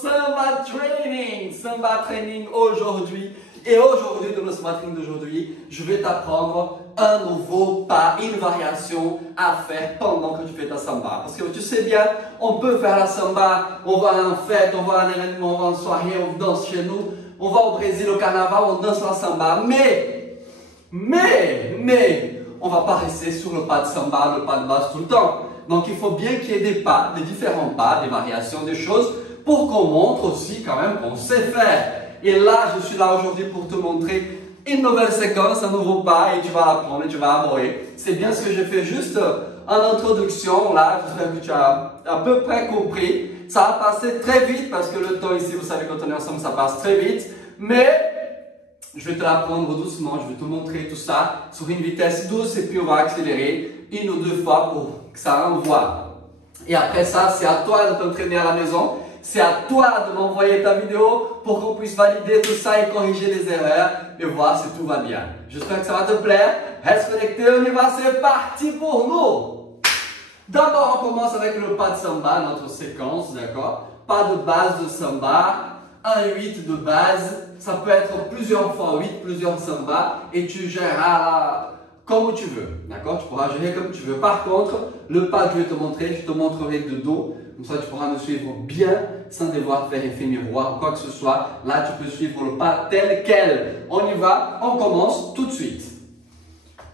Samba Training. Samba Training aujourd'hui. Et aujourd'hui, dans le Samba Training d'aujourd'hui, je vais t'apprendre un nouveau pas, une variation à faire pendant que tu fais ta samba. Parce que tu sais bien, on peut faire la samba, on va à une fête, on va à un événement, on va à une soirée, on danse chez nous, on va au Brésil au carnaval, on danse la samba. Mais, on va pas rester sur le pas de samba, le pas de base tout le temps. Donc il faut bien qu'il y ait des pas, des différents pas, des variations, des choses pour qu'on montre aussi quand même qu'on sait faire. Et là, je suis là aujourd'hui pour te montrer une nouvelle séquence, un nouveau pas et tu vas apprendre et tu vas adorer. C'est bien ce que j'ai fait juste en introduction. Là, j'espère que tu as à peu près compris. Ça va passer très vite parce que le temps ici, vous savez, quand on est ensemble, ça passe très vite. Mais je vais te l'apprendre doucement, je vais te montrer tout ça sur une vitesse douce et puis on va accélérer une ou deux fois pour que ça envoie. Et après ça, c'est à toi de t'entraîner à la maison. C'est à toi de m'envoyer ta vidéo pour qu'on puisse valider tout ça et corriger les erreurs et voir si tout va bien. J'espère que ça va te plaire. Reste connecté, on y va, c'est parti pour nous. D'abord, on commence avec le pas de samba, notre séquence, d'accord? Pas de base de samba, un 8 de base. Ça peut être plusieurs fois 8, plusieurs samba et tu géreras comme tu veux, d'accord? Tu pourras gérer comme tu veux. Par contre, le pas que je vais te montrer, je te montrerai de dos. Comme ça, tu pourras me suivre bien sans devoir faire effet miroir ou quoi que ce soit. Là, tu peux suivre le pas tel quel. On y va, on commence tout de suite.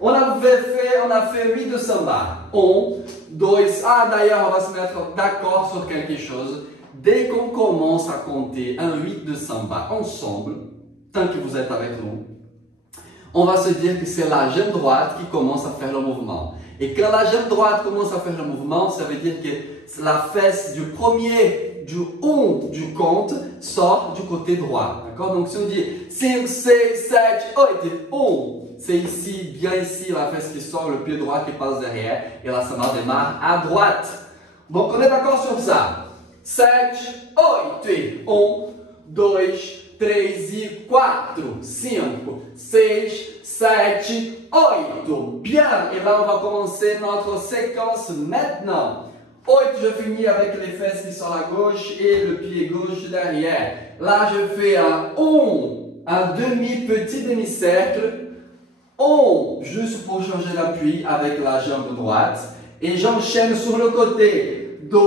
On a fait 8 de samba. 1, 2, ah d'ailleurs, on va se mettre d'accord sur quelque chose. Dès qu'on commence à compter un 8 de samba ensemble, tant que vous êtes avec nous, on va se dire que c'est la jambe droite qui commence à faire le mouvement. Et quand la jambe droite commence à faire le mouvement, ça veut dire que la fesse du premier, du 1 du compte, sort du côté droit. D'accord? Donc si on dit 5, 6, 7, 8, 1, c'est ici, bien ici, la fesse qui sort, le pied droit qui passe derrière, et la samba démarre à droite. Donc on est d'accord sur ça. 7, 8, 1, 2, 3 e 4, 5, 6, 7, 8. Bien, et là on va commencer notre séquence maintenant. 8, je finis avec les fesses qui sont à gauche et le pied gauche derrière. Là, je fais un petit demi-cercle. 1, juste pour changer l'appui avec la jambe droite. Et j'enchaîne sur le côté. 2,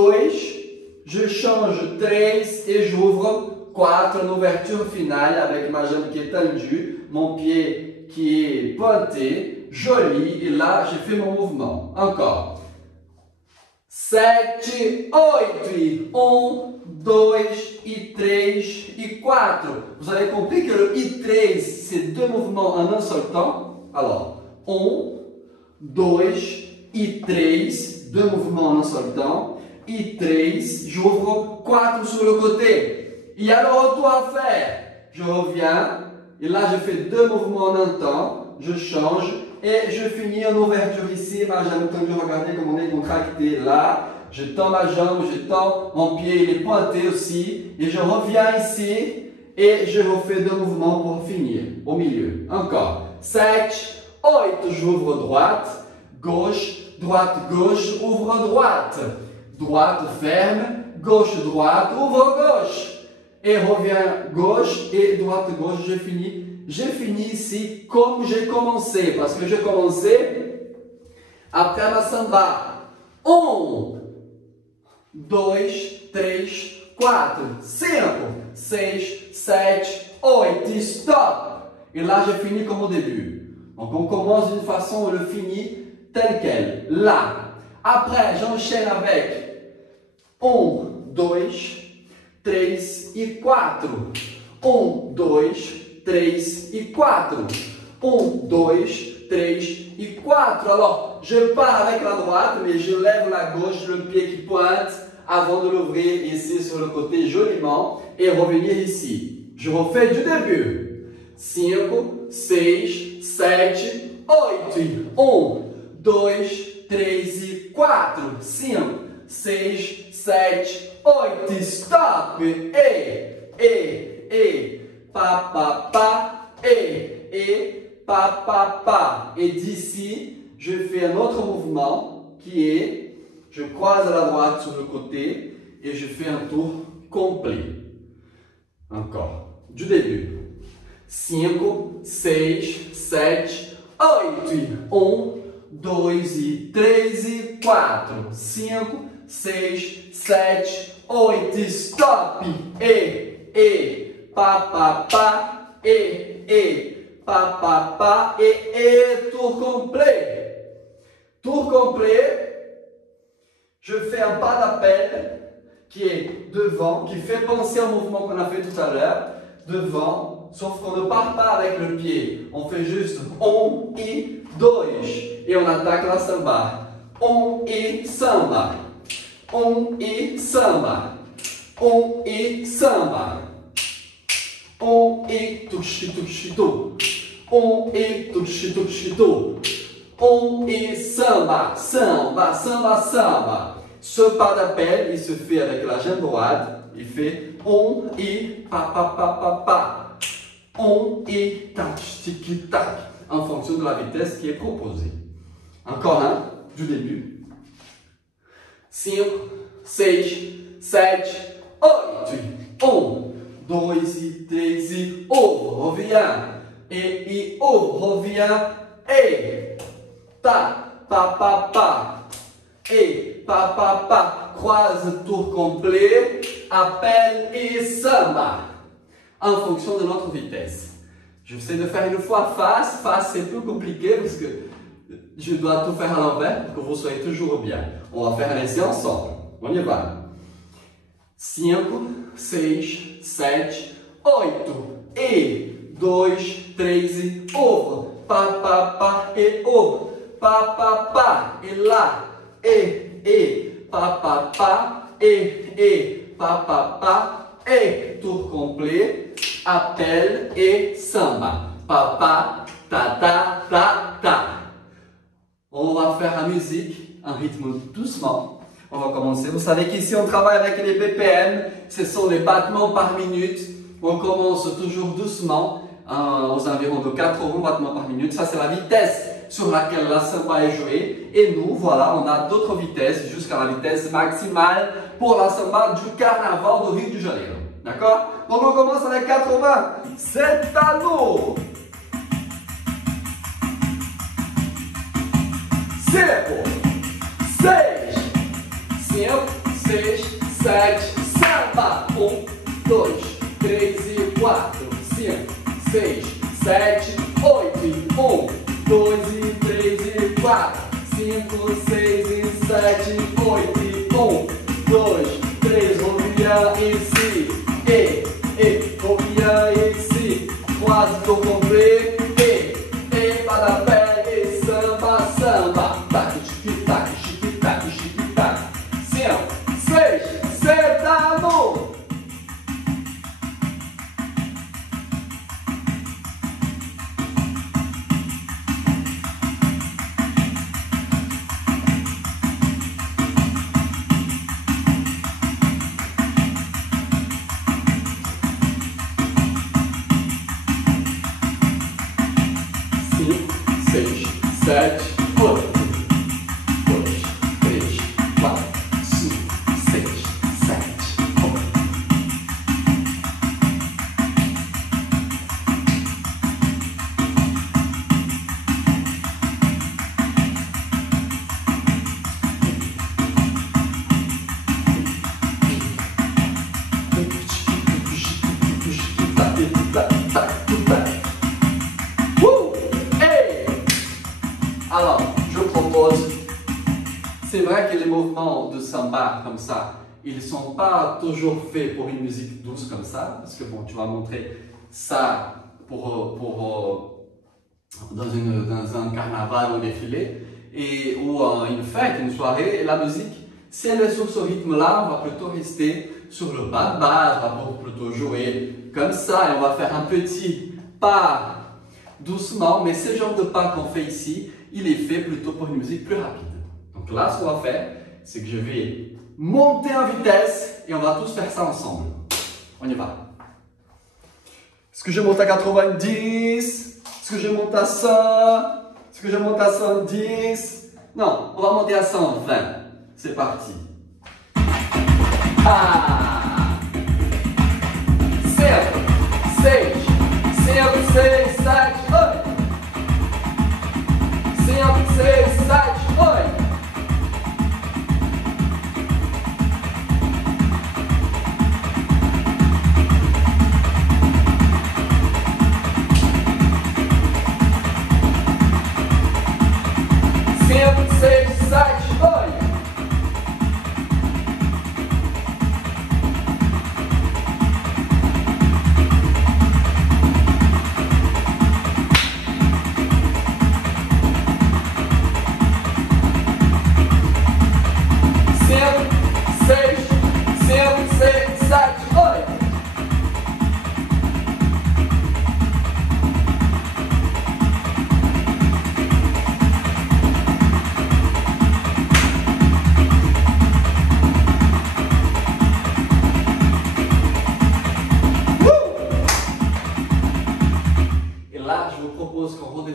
je change 3 et j'ouvre 4, une ouverture finale avec ma jambe qui est tendue, mon pied qui est pointé, joli, et là, j'ai fait mon mouvement. Encore. 7, 8, 1, 2, 3 e 4. Vous avez compris que le I13, c'est deux mouvements en un seul temps. Alors, 1, 2, I13, deux mouvements en un seul temps. I13, j'ouvre 4 sur le côté. Il y a le retour à faire. Je reviens, et là, je fais deux mouvements en un temps. Je change. Et je finis en ouverture ici, ma jambe tendue, regardez comme on est contracté là. Je tends ma jambe, je tends mon pied, il est pointé aussi. Et je reviens ici et je refais deux mouvements pour finir au milieu. Encore. 7, 8, j'ouvre droite, gauche, droite, gauche, ouvre droite. Droite ferme, gauche, droite, ouvre gauche. Et reviens gauche et droite, gauche, je finis. J'ai fini ici comme j'ai commencé, parce que j'ai commencé après ma samba. 1, 2, 3, 4, 5, 6, 7, 8, stop. Et là, j'ai fini comme au début. Donc, on commence d'une façon, on le finit tel quel. Là. Après, j'enchaîne avec 1, 2, 3 e 4. 1, 2, 3 e 4. 1, 2, 3 e 4. Alors, je pars avec la droite, mais je lève la gauche, le pied qui pointe, avant de l'ouvrir ici sur le côté joliment et revenir ici. Je refais du début. 5, 6, 7, 8. 1, 2, 3 e 4. 5, 6, 7, 8. Stop. Pa, pa, pa, pa, pa, pa. Et d'ici, je fais un autre mouvement qui est, je croise à la droite sur le côté et je fais un tour complet. Encore. Du début. 5, 6, 7, 8. 1, 2, 3, 4. 5, 6, 7, 8. Stop. Pa, pa, tour complet. Tour complet. Je fais un pas d'appel qui est devant, qui fait penser au mouvement qu'on a fait tout à l'heure. Devant, sauf qu'on ne part pas avec le pied. On fait juste 1 et 2. Et on attaque la samba. 1 et samba. 1 et samba. 1 et samba. 1 et touchi, touchi, tout. 1 et touchi, touchi, tout. 1 et samba, samba, samba, samba. Ce pas d'appel, il se fait avec la jambe droite. Il fait 1 et pa. 1 et tac, tic, tac. En fonction de la vitesse qui est proposée. Encore un, du début. 5, 6, 7, 8. 1, 2, 3, ouvre, revient. Et ouvre, revient. Et pa. Et pa. Croise, tour complet. Appel et samba. En fonction de notre vitesse. J'essaie de faire une fois face. Face, c'est plus compliqué parce que je dois tout faire à l'envers pour que vous soyez toujours bien. On va faire un essai ensemble. On y va. 5, 6, 7, 8. Et 2, 3, ouvre. Pa. Et ouvre. Pa. Et là. Et. Pa. Et. Pa. Et tour complet, appel et samba. Pa, ta. On va faire la musique, un rythme doucement. On va commencer. Vous savez qu'ici on travaille avec les BPM, ce sont les battements par minute. On commence toujours doucement, aux environs de 80 battements par minute. Ça c'est la vitesse sur laquelle la samba est jouée. Et nous, voilà, on a d'autres vitesses jusqu'à la vitesse maximale pour la samba du carnaval de Rio de Janeiro. D'accord? Donc on commence avec 80. C'est à nous. 0, 6, 5, 6, 7, samba. 1, 2, 3, 4, 5, 6, 7, 8. 1, 2, 3, 4, 5, 6, 7, 8. 1, 2, 3, revient ici. Et, revient ici. Croise tour complet. Et, pas d'appel. Et samba. Tac, chiqui-tac. 5, 6, 7 à nous. Alors, je propose, c'est vrai que les mouvements de samba comme ça, ils ne sont pas toujours faits pour une musique douce comme ça, parce que bon, tu vas montrer ça dans un carnaval ou un défilé, ou une fête, une soirée, et la musique, si elle est sur ce rythme-là, on va plutôt rester sur le pas de base, on va plutôt jouer comme ça, et on va faire un petit pas doucement, mais ce genre de pas qu'on fait ici, il est fait plutôt pour une musique plus rapide. Donc là, ce qu'on va faire, c'est que je vais monter en vitesse et on va tous faire ça ensemble. On y va. Est-ce que je monte à 90? Est-ce que je monte à 100? Est-ce que je monte à 110? Non, on va monter à 120. C'est parti. Ah! 7,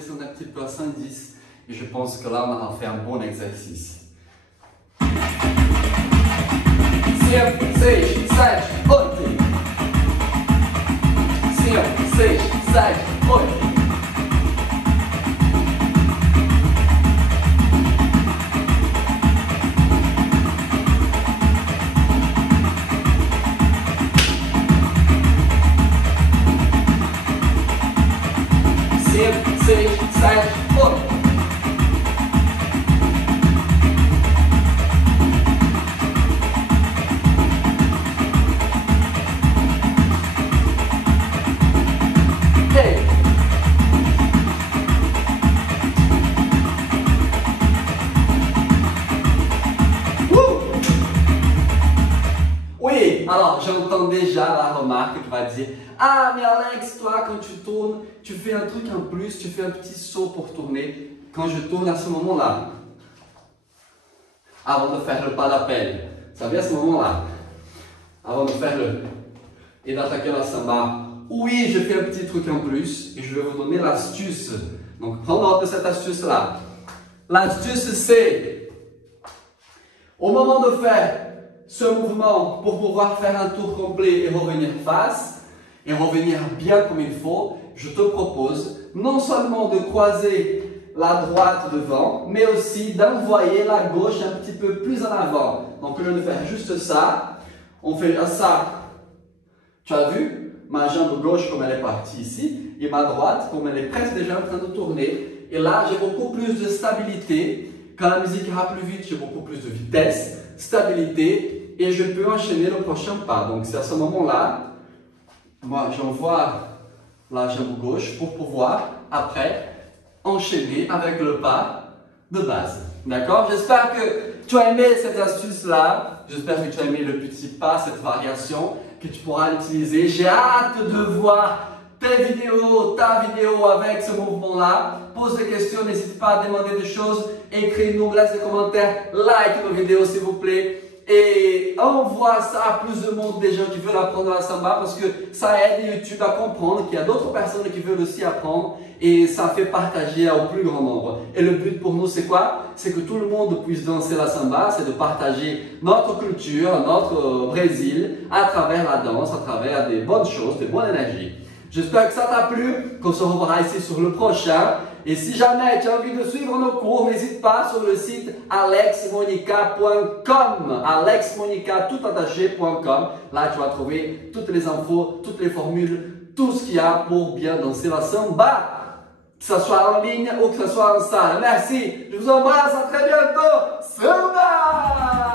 descendre un petit peu à 110. Et je pense que là, on aura fait un bon exercice. 5, 6, 7, 8. 5, 6, 7, 8. Alors, j'entends déjà la remarque qui va dire « Ah, mais Alex, toi, quand tu tournes, tu fais un truc en plus, tu fais un petit saut pour tourner. » Quand je tourne à ce moment-là, avant de faire le pas d'appel, vous savez, à ce moment-là, avant de faire et d'attaquer la samba, oui, je fais un petit truc en plus et je vais vous donner l'astuce. Donc, prends note de cette astuce-là. L'astuce, c'est au moment de faire ce mouvement pour pouvoir faire un tour complet et revenir face et revenir bien comme il faut, je te propose non seulement de croiser la droite devant, mais aussi d'envoyer la gauche un petit peu plus en avant. Donc, au lieu de faire juste ça, on fait ça. Tu as vu? Ma jambe gauche comme elle est partie ici et ma droite comme elle est presque déjà en train de tourner. Et là, j'ai beaucoup plus de stabilité. Quand la musique ira plus vite, j'ai beaucoup plus de vitesse, stabilité et je peux enchaîner le prochain pas. Donc, c'est à ce moment-là, moi, j'envoie la jambe gauche pour pouvoir, après, enchaîner avec le pas de base. D'accord? J'espère que tu as aimé cette astuce-là. J'espère que tu as aimé le petit pas, cette variation, que tu pourras l'utiliser. J'ai hâte de voir tes vidéos, ta vidéo avec ce mouvement-là. Pose des questions, n'hésite pas à demander des choses. Écris-nous, laisse des commentaires, like nos vidéos s'il vous plaît. Et envoie ça à plus de monde, des gens qui veulent apprendre la samba, parce que ça aide YouTube à comprendre qu'il y a d'autres personnes qui veulent aussi apprendre et ça fait partager au plus grand nombre. Et le but pour nous, c'est quoi? C'est que tout le monde puisse danser la samba, c'est de partager notre culture, notre Brésil à travers la danse, à travers des bonnes choses, des bonnes énergies. J'espère que ça t'a plu, qu'on se reverra ici sur le prochain. Et si jamais tu as envie de suivre nos cours, n'hésite pas sur le site alexmonica.com, alexmonica.com. Là, tu vas trouver toutes les infos, toutes les formules, tout ce qu'il y a pour bien danser la samba. Que ce soit en ligne ou que ce soit en salle. Merci, je vous embrasse, à très bientôt. Samba!